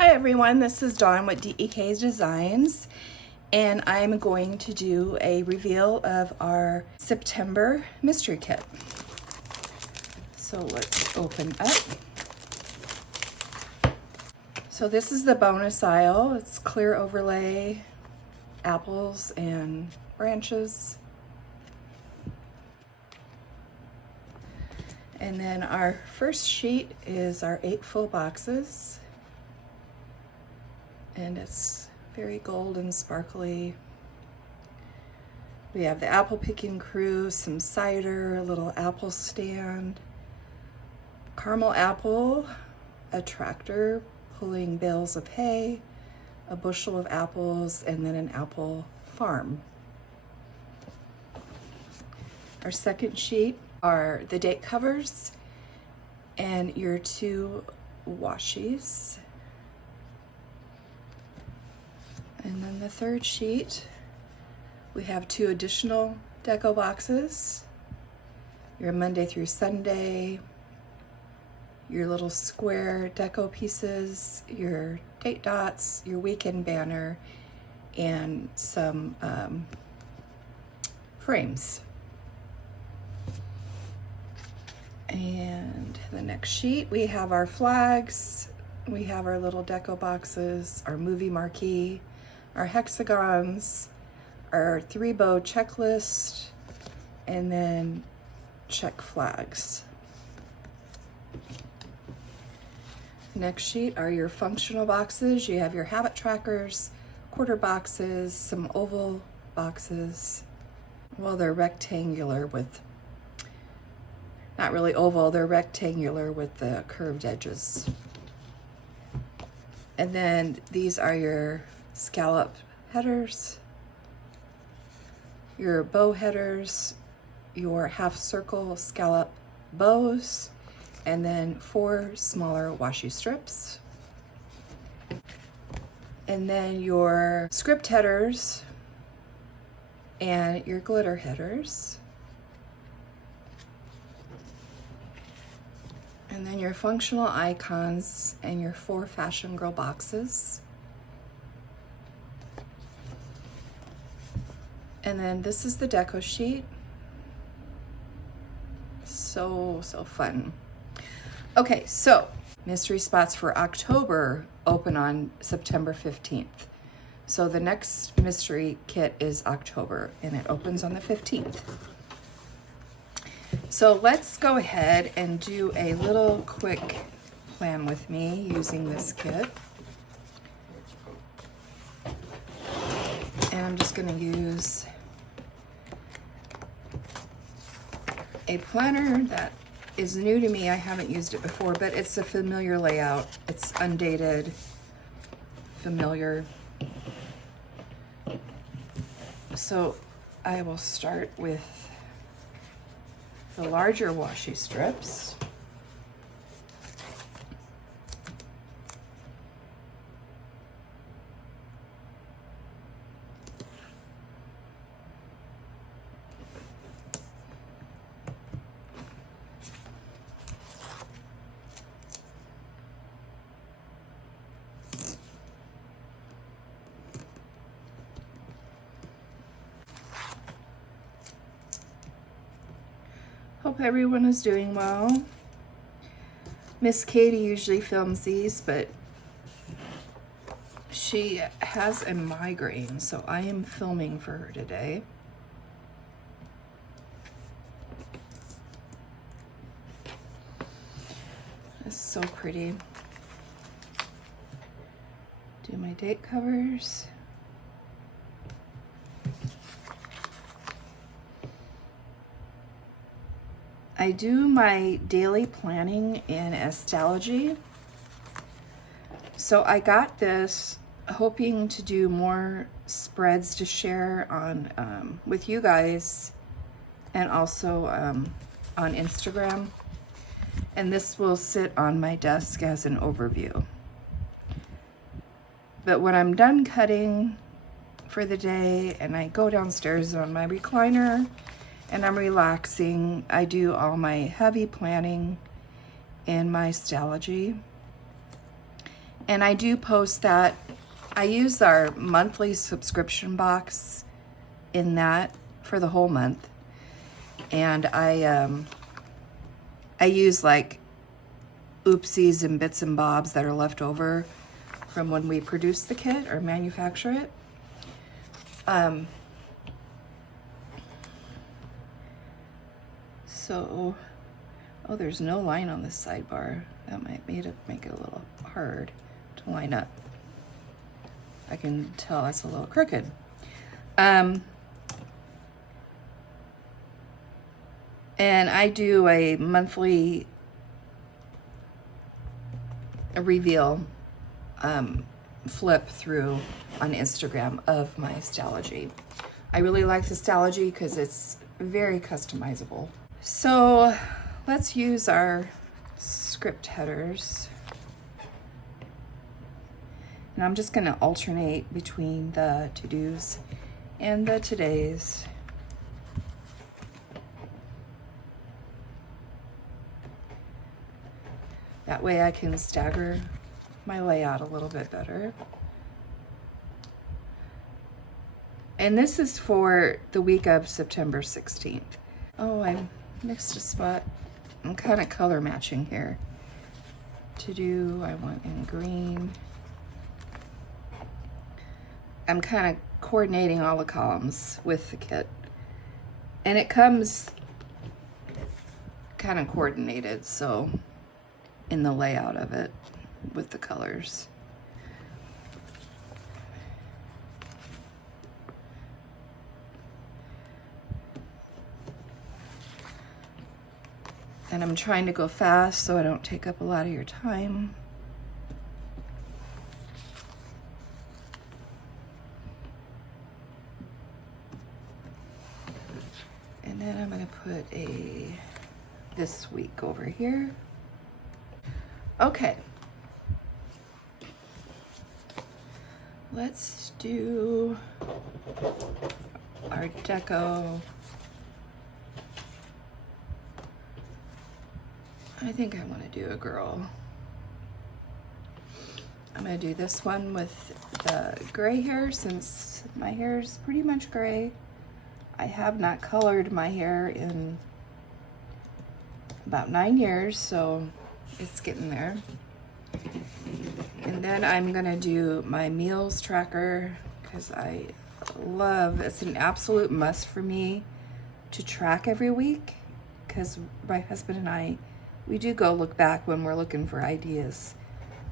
Hi everyone, this is Dawn with DEK's Designs, and I'm going to do a reveal of our September mystery kit. So let's open up. So this is the bonus aisle. It's clear overlay, apples and branches. And then our first sheet is our 8 full boxes. And it's very gold and sparkly. We have the apple picking crew, some cider, a little apple stand, caramel apple, a tractor pulling bales of hay, a bushel of apples, and then an apple farm. Our second sheet are the date covers and your 2 washies. And then the third sheet, we have 2 additional deco boxes, your Monday through Sunday, your little square deco pieces, your date dots, your weekend banner, and some frames. And the next sheet, we have our flags, we have our little deco boxes, our movie marquee, our hexagons, our 3-bow checklist, and then check flags. Next sheet are your functional boxes. You have your habit trackers, quarter boxes, some oval boxes. Well, they're rectangular with, not really oval, they're rectangular with the curved edges. And then these are your scallop headers, your bow headers, your half circle scallop bows, and then 4 smaller washi strips. And then your script headers and your glitter headers. And then your functional icons and your 4 Fashion Girl boxes. And then this is the deco sheet. So fun. Okay, so mystery spots for October open on September 15th. So the next mystery kit is October and it opens on the 15th. So let's go ahead and do a little quick plan with me using this kit. And I'm just gonna use a planner that is new to me. I haven't used it before, but it's a familiar layout. It's undated, familiar. So I will start with the larger washi strips. Hope everyone is doing well. Miss Katie usually films these, but she has a migraine, so I am filming for her today. It's so pretty. Do my date covers. I do my daily planning in Astrology. So I got this hoping to do more spreads to share on with you guys and also on Instagram. And this will sit on my desk as an overview. But when I'm done cutting for the day and I go downstairs on my recliner and I'm relaxing, I do all my heavy planning in my Astrology. And I do post that. I use our monthly subscription box in that for the whole month. And I use like oopsies and bits and bobs that are left over from when we produce the kit or manufacture it. So, oh, there's no line on this sidebar. That might make it a little hard to line up. I can tell that's a little crooked. And I do a monthly reveal flip through on Instagram of my Stalogy. I really like the Stalogy because it's very customizable. So let's use our script headers. And I'm just gonna alternate between the to-dos and the todays. That way I can stagger my layout a little bit better. And this is for the week of September 16th. Oh, I mixed a spot. I'm kind of color matching here. To do, I want in green. I'm kind of coordinating all the columns with the kit. And it comes kind of coordinated, so in the layout of it with the colors. And I'm trying to go fast so I don't take up a lot of your time. And then I'm gonna put this week over here. Okay. Let's do our deco. I think I want to do a girl. I'm going to do this one with the gray hair since my hair is pretty much gray. I have not colored my hair in about 9 years, so it's getting there. And then I'm going to do my meals tracker because it's an absolute must for me to track every week because my husband and I, we do go look back when we're looking for ideas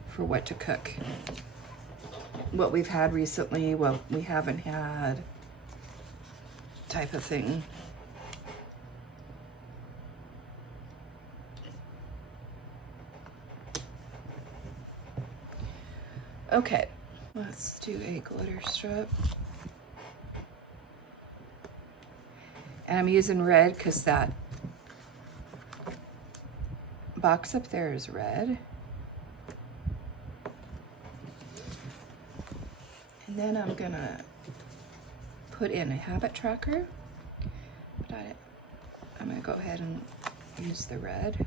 for what to cook. What we've had recently, what we haven't had, type of thing. Okay, let's do a glitter strip. And I'm using red because that box up there is red. And then I'm gonna put in a habit tracker, but I'm gonna go ahead and use the red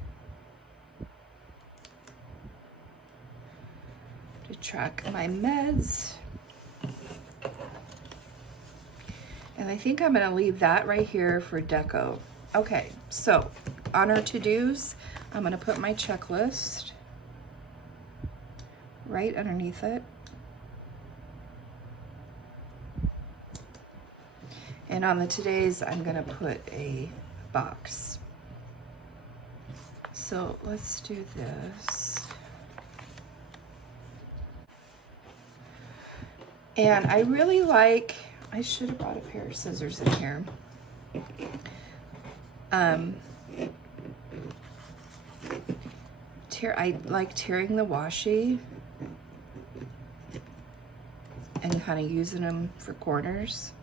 to track my meds. And I think I'm gonna leave that right here for deco. Okay, so on our to-dos, I'm gonna put my checklist right underneath it. And on the todays, I'm gonna put a box. So let's do this. And I really like, I should have brought a pair of scissors in here. I like tearing the washi and kind of using them for corners.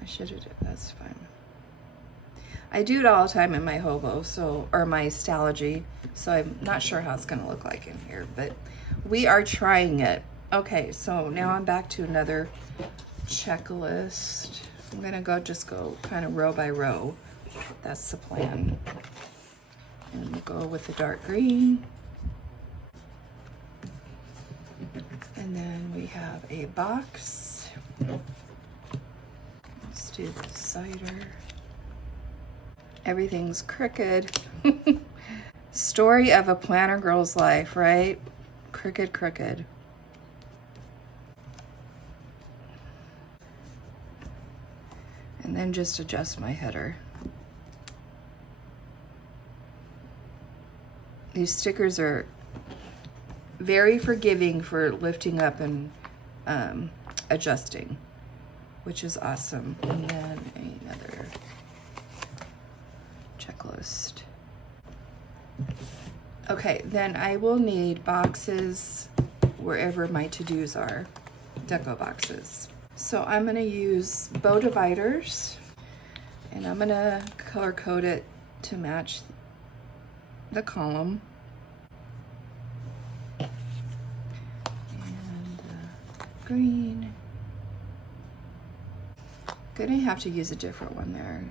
I should have did, that's fine. I do it all the time in my hobo, or my Stalogy, so I'm not sure how it's gonna look like in here, but we are trying it. Okay, so now I'm back to another checklist. I'm gonna just go kind of row by row That's the plan. And we'll go with the dark green. And then we have a box. Let's do the cider. Everything's crooked. Story of a planner girl's life, right? Crooked, crooked. And then just adjust my header. These stickers are very forgiving for lifting up and adjusting, which is awesome. And then another checklist. Okay, then I will need boxes wherever my to-dos are, deco boxes. So I'm gonna use bow dividers, and I'm gonna color code it to match the column. And green. Gonna have to use a different one there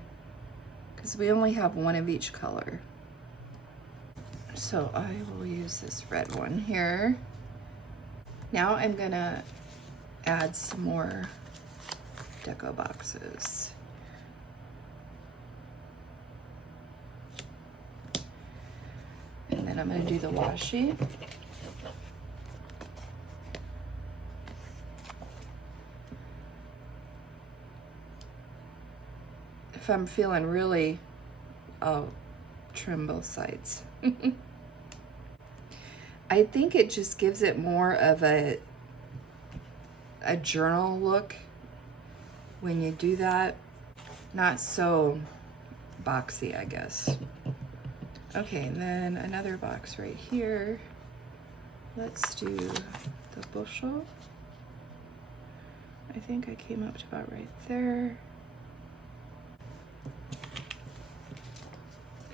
because we only have one of each color. So I will use this red one here. Now I'm gonna add some more deco boxes. And then I'm gonna do the washi. If I'm feeling really, I'll trim both sides. I think it just gives it more of a journal look when you do that. Not so boxy, I guess. Okay, and then another box right here. Let's do the bushel. I think I came up to about right there.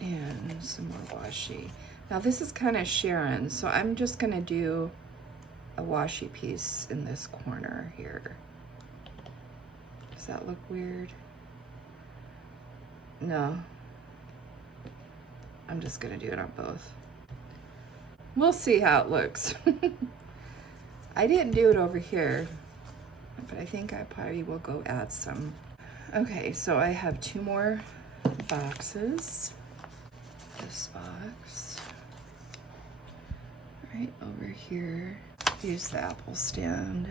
And some more washi. Now this is kind of Sharon, so I'm just gonna do a washi piece in this corner here. Does that look weird? No. I'm just gonna do it on both. We'll see how it looks. I didn't do it over here, but I think I probably will go add some. Okay, so I have 2 more boxes. This box right over here. Use the apple stand.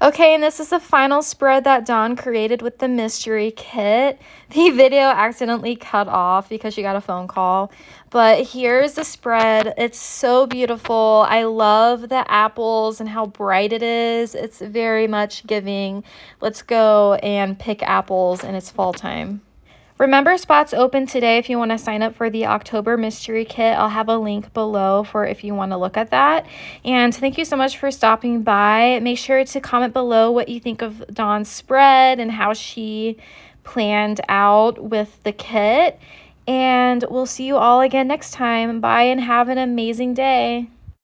Okay, and this is the final spread that Dawn created with the mystery kit. The video accidentally cut off because she got a phone call. But here's the spread. It's so beautiful. I love the apples and how bright it is. It's very much giving. Let's go and pick apples, and it's fall time. Remember, spots open today if you want to sign up for the October mystery kit. I'll have a link below for if you want to look at that. And thank you so much for stopping by. Make sure to comment below what you think of Dawn's spread and how she planned out with the kit. And we'll see you all again next time. Bye and have an amazing day.